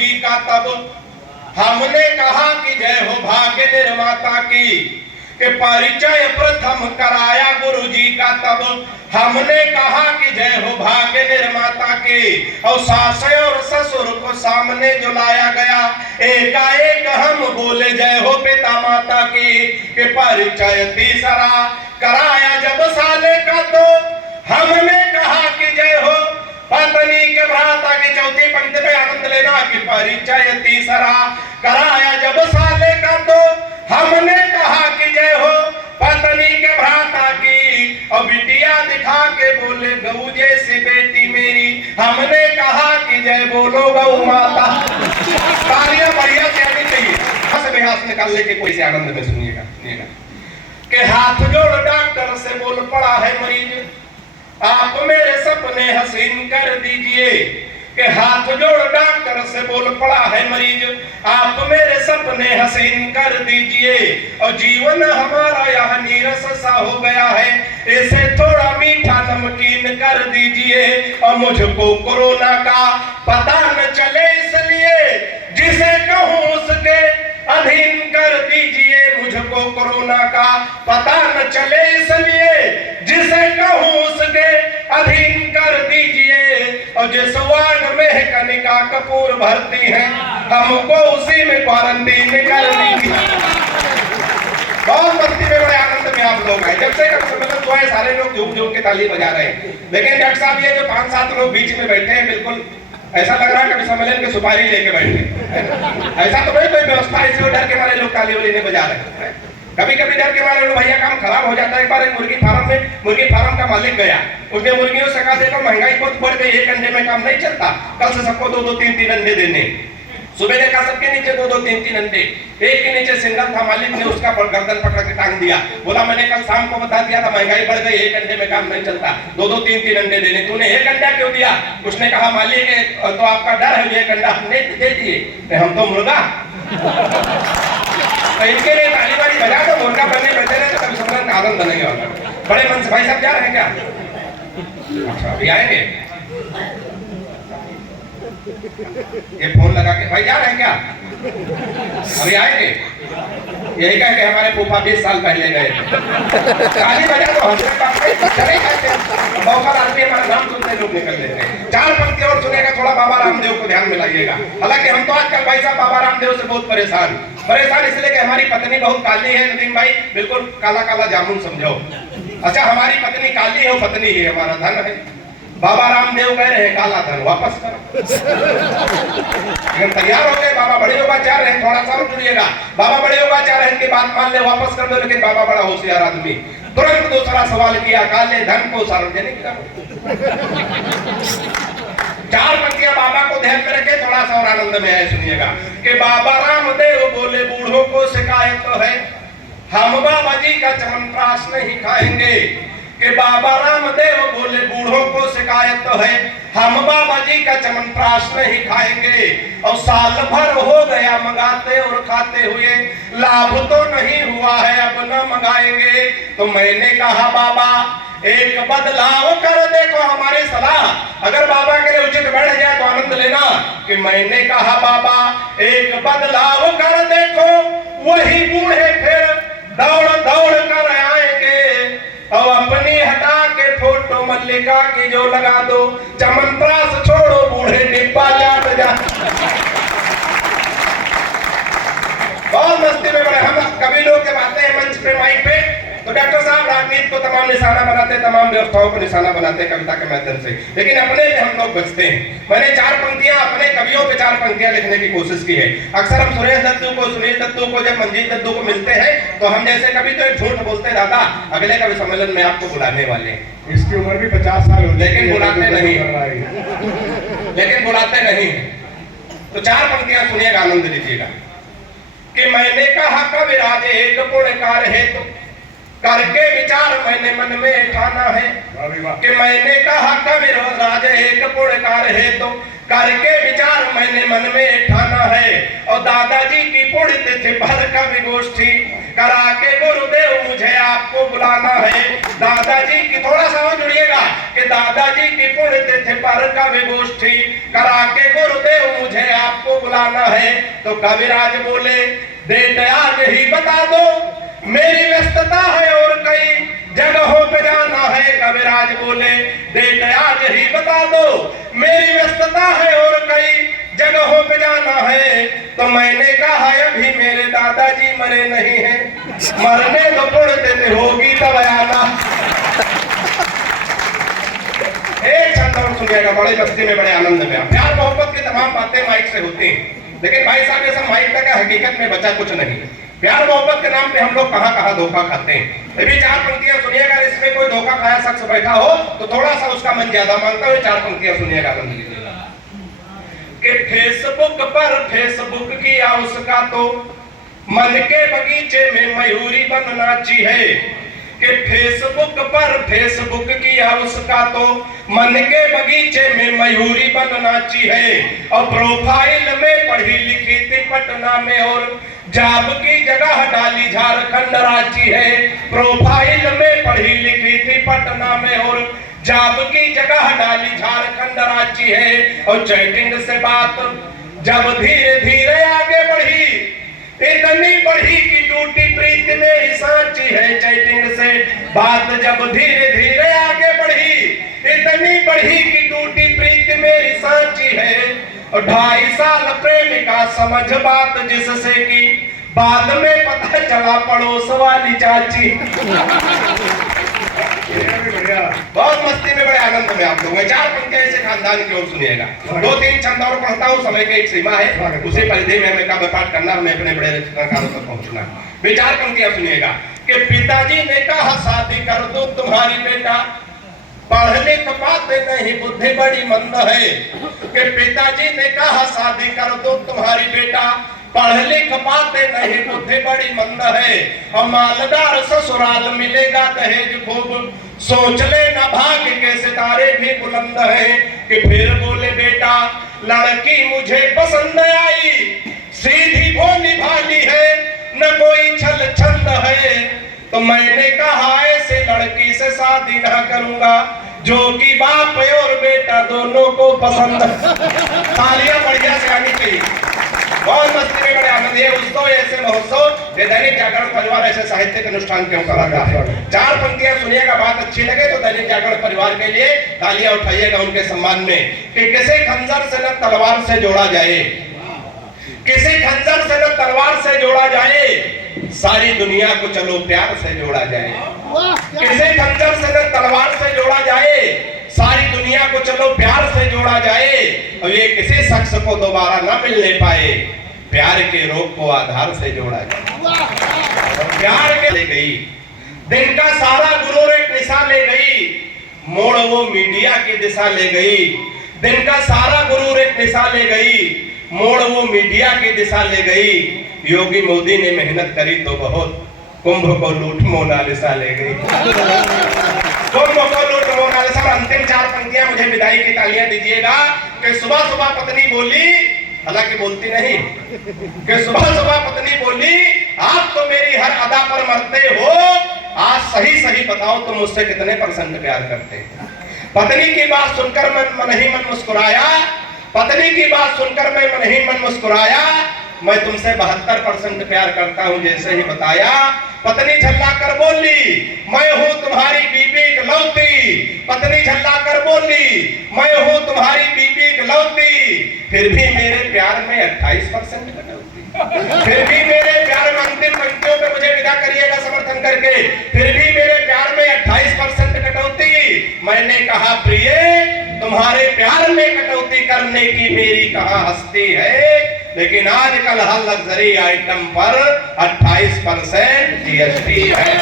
जी का तब हमने कहा कि जय हो भाग्य निर्माता की, कि परिचय प्रथम कराया गुरु जी का तब हमने कहा कि जय हो भाग्य निर्माता की। और सास और ससुर को सामने जो लाया गया, एकाएक हम बोले जय हो पिता माता की, कि परिचय तीसरा कराया जब साले का तो हमने कहा कि जय हो पत्नी के भ्राता की। चौथी पंक्ति में आनंद लेना कि परिचय तीसरा कराया जब साले का तो हमने कहा कि जय हो पत्नी के भ्राता की। और बिटिया दिखा के बोले गऊ जैसी बेटी मेरी, हमने कहा कि जय बोलो गऊ माता। तालियां बढ़िया से आनी चाहिए, हंस बेहास निकालने के कोई से आनंद में सुनिएगा सुनिएगा। के हाथ जोड़ डॉक्टर से बोल पड़ा है मरीज, आप मेरे सपने हसीन कर दीजिए। के हाथ जोड़ डॉक्टर से बोल पड़ा है मरीज, आप मेरे सपने हसीन कर दीजिए। और जीवन हमारा यह नीरस सा हो गया है, इसे थोड़ा मीठा नमकीन कर दीजिए। और मुझको कोरोना का पता न चले इसलिए जिसे कहूँ उसके अधीन कर दीजिए। मुझको कोरोना का पता न चले इसलिए जिसे कहूँ उसके अधीन कर दीजिए। और जिस वार्ड में कनिका कपूर भर्ती है, हमको उसी में क्वारंटीन कर दीजिए। बहुत मस्ती में बड़े आनंद में आप लोग हैं। जब से डॉक्टर सम्मेलन हुआ है सारे लोग झूम झूम के ताली बजा रहे हैं, लेकिन डॉक्टर साहब ये जो 5-7 लोग बीच में बैठे हैं, बिल्कुल ऐसा लग रहा है कभी सम्मेलन की सुपारी लेके बैठे। ऐसा तो नहीं कोई व्यवस्था, इसी डर के मारे लोग ताली वाली नहीं बजा रहे हैं। कभी कभी डर के मारे लोग भैया काम खराब हो जाता है। एक बार एक मुर्गी फार्म का मालिक गया, उसने मुर्गियों से कहा देखो महंगाई बहुत बढ़ गई, एक अंडे में काम नहीं चलता, कल से सबको 2-2, 3-3 अंडे देने। सुबह देखा सबके नीचे 2-2, 3-3 अंडे, एक के नीचे सिंगल था। मालिक ने उसका गर्दन पकड़ के टांग दिया, बोला मैंने कल शाम को बता दिया था महंगाई बढ़ गई, एक अंडे में काम नहीं चलता, 2-2, 3-3 अंडे देने, तूने एक अंडा क्यों दिया? उसने कहा मालिक तो आपका डर है, एक अंडा हमने दे दिए, हम तो मुर्गा। तो इनके लिए ताली वाली बजा दो, मुर्गा बनने बैठे रहे तो कभी सम्मेलन का आनंद नहीं होगा। बड़े मन से भाई साहब जा रहे हैं क्या? अच्छा अभी आएंगे, ये फोन लगा के भाई जा रहे हैं क्या? अभी आएंगे? यही कह के हमारे फूफा 20 साल पहले गए थे। ताली बजा दो, बहुत आदमी हमारा नाम सुनते लोग निकल लेते हैं। 4 पंक्ति और सुनेगा, थोड़ा बाबा रामदेव को ध्यान में लाइएगा। हालांकि हम तो आजकल भाई साहब बाबा रामदेव से बहुत परेशान इसलिए कि हमारी पत्नी बहुत काली है। नदीम भाई बिल्कुल काला काला जामुन समझो। अच्छा हमारी पत्नी काली है, पत्नी ही हमारा धन है। बाबा रामदेव कह रहे हैं काला धन वापस करो। तैयार हो गए, बाबा बड़े योगाचार हैं, थोड़ा सा जुड़िएगा। बाबा बड़े योगाचार हैं, इनकी बात मान ले वापस कर दो। लेकिन बाबा बड़ा होशियार आदमी, तुरंत दूसरा सवाल किया, काले धन को सार्वजनिक करो। 4 पंक्तियां बाबा को ध्यान में रखे, थोड़ा सा और आनंद में है सुनिएगा। कि बाबा रामदेव बोले बूढ़ों को शिकायत तो है, हम बाबा जी का च्यवनप्राश नहीं खाएंगे। कि बाबा रामदेव बोले बूढ़ों को शिकायत तो है, हम बाबा जी का च्यवनप्राश नहीं खाएंगे। और साल भर हो गया मंगाते और खाते हुए, लाभ तो नहीं हुआ है, अब न मंगाएंगे। तो मैंने कहा बाबा एक बदलाव कर देखो, हमारी सलाह अगर बाबा के लिए उचित बैठ जाए तो आनंद लेना। कि मैंने कहा बाबा एक बदलाव कर देखो, वही बूढ़े फिर दौड़ दौड़ कर आएंगे। और अपनी हटा के फोटो मल्लिका की जो लगा दो, च्यवनप्राश छोड़ो बूढ़े डिब्बा चाट जा। बहुत मस्ती में बड़े हम कभी लोग जब आते हैं मंच पे माइक पे, तो डॉक्टर साहब राजनीति को तमाम निशाना बनाते, तमाम व्यवस्थाओं को निशाना बनाते कविता के माध्यम से, लेकिन अपने पे हम लोग बचते हैं। मैंने 4 पंक्तियां अपने कवियों पे 4 पंक्तियां लिखने की कोशिश की है। अक्सर हम सुरेश दत्तू को, सुनील दत्तू को, जब मंजीत दत्तू को मिलते हैं तो हम जैसे कभी तो एक झूठ बोलते, दादा अगले कवि सम्मेलन में आपको बुलाने वाले हैं। इसकी उम्र भी 50 साल हो, लेकिन बुलाते नहीं, लेकिन बुलाते नहीं। तो 4 पंक्तियां सुनिएगा, आनंद लीजिएगा। कि मैंने कहा कविराज एक पुण्यकार है, तो करके विचार मैंने मन में ठाना है। कि मैंने कहा कविराज एक पुण्यकार है, तो करके विचार मैंने मन में ठाना है। और दादाजी की पुण्यतिथि पर कवि गोष्ठी करा के गुरुदेव मुझे आपको बुलाना है। दादाजी की, थोड़ा सा और जुड़िएगा, कि दादाजी की पुण्यतिथि पर कवि गोष्ठी करा के गुरुदेव मुझे आपको बुलाना बुलाना है। तो कविराज बोले डेट आज ही बता दो, मेरी व्यस्तता है और कई जगहों पे जाना है। कविराज बोले डेट आज ही बता दो, मेरी व्यस्तता है और कई जगहों पे जाना है। तो मैंने कहा अभी मेरे दादाजी मरे नहीं हैं, मरने तो पुण्यतिथि होगी तब आना। एक छंद और सुनिएगा, बड़े मस्ती में बड़े आनंद में। प्यार मोहब्बत की तमाम बातें माइक से होती हैं, लेकिन भाई साहब ये सब माइक तक हकीकत में बचा कुछ नहीं। प्यार मोहब्बत के नाम पे हम लोग कहां कहां धोखा खाते हैं। ये भी चार पंक्तियां सुनिएगा, इसमें कोई धोखा खाया शख्स बैठा हो तो थोड़ा सा उसका मन ज्यादा मांगता हुए चार पंक्तियां सुनिएगा। कि फेसबुक पर फेसबुक किया उसका तो मन के बगीचे में मयूरी बन नाची है। कि फेसबुक पर फेसबुक किया उसका तो मन के बगीचे में मयूरी बन नाची है। और प्रोफाइल में पढ़ी लिखी थी पटना में और जॉब की जगह डाली झारखंड रांची है। प्रोफाइल में पढ़ी लिखी थी पटना में और जॉब की जगह डाली झारखंड रांची है। और चैटिंग से बात जब धीरे धीरे आगे बढ़ी, इतनी बढ़ी कि टूटी प्रीत मेरी सांची है। चैटिंग से बात जब धीरे धीरे आगे बढ़ी, इतनी बढ़ी कि टूटी प्रीत मेरी सांची है। और 2.5 साल प्रेमिका समझ बात जिससे की बाद में पता चला पड़ोस वाली चाची। बहुत मस्ती में बड़े आनंद में आप लोग हैं। चार पंक्तियां ऐसे खानदान की ओर सुनिएगा। 2-3 छंद और पढ़ता हूँ, समय की एक सीमा है, उसी परिधि में हमें काव्य पाठ करना, हमें अपने बड़े रचनाकारों तक पहुंचना। विचार पंक्तियां सुनिएगा। कि पिताजी ने कहा शादी कर दो तुम्हारी बेटा, पढ़ लिख पाते नहीं बुद्धि बड़ी मंद है। कि पिताजी ने कहा शादी कर दो तुम्हारी बेटा, पढ़ लिख पाते नहीं बुद्धि बड़ी मंद है। और मालदार ससुराल मिलेगा दहेज खूब, सोच लेना भाग्य के सितारे भी बुलंद है। कि फिर बोले बेटा लड़की मुझे पसंद आई, सीधी भोली भाली है न कोई छल छंद है। तो मैंने कहा ऐसे लड़की से शादी ना करूंगा जो कि बाप और बेटा दोनों को पसंद। तालियां बढ़िया से आनी चाहिए। बहुत मस्ती में बड़े आनंद। ये उत्सव ऐसे महोत्सव ये दैनिक जागरण परिवार ऐसे साहित्यिक अनुष्ठान क्यों कराता है। चार पंक्तियां सुनिएगा, बात अच्छी लगे तो दैनिक जागरण परिवार के लिए तालियां उठाइएगा उनके सम्मान में। कि किसी खंजर से न तलवार से जोड़ा जाए, किसी खंजर से न तलवार से जोड़ा जाए, सारी दुनिया को चलो प्यार से जोड़ा जाए। किसी खंजर से न तलवार से जोड़ा जाए, सारी दुनिया को चलो प्यार से जोड़ा जाए। और ये किसी शख्स को दोबारा न मिलने पाए, प्यार के रोग को आधार से जोड़ा जाए। प्यार के ले गई दिन का सारा गुरूर एक निशा ले गई, मोड़ वो मीडिया की दिशा ले गई। दिन का सारा गुरूर एक निशा ले गई, मोड़ वो मीडिया की दिशा ले गई। योगी मोदी ने मेहनत करी तो बहुत, कुंभ को लूट मोनालिसा ले गई। कुंभ को लूट मोनालिसा। अंतिम चार पंक्तियां मुझे विदाई की तालियां दीजिएगा। कि सुबह सुबह पत्नी बोली, हालांकि बोलती नहीं, कि सुबह सुबह पत्नी बोली आप तो मेरी हर अदा पर मरते हो, आज सही सही बताओ तुम मुझसे कितने % प्यार करते हो। पत्नी की बात सुनकर मैं मन ही मन मुस्कुराया, पत्नी की बात सुनकर मैं मन ही मन मुस्कुराया। मैं तुमसे 72% प्यार करता हूं जैसे ही बताया। पत्नी झल्ला कर बोली मैं हूं तुम्हारी बीबी इकलौती। पत्नी झल्ला कर बोली मैं हूं तुम्हारी बीबी इकलौती। फिर भी मेरे प्यार में 28% कटौती। फिर भी मेरे प्यार में, अंतिम पंक्तियों पे मुझे विदा करिएगा समर्थन करके। फिर भी मेरे प्यार में 28% कटौती। मैंने कहा प्रिय तुम्हारे प्यार में कटौती करने की मेरी कहां हस्ती है, लेकिन आजकल हर लग्जरी आइटम पर 28% GST है।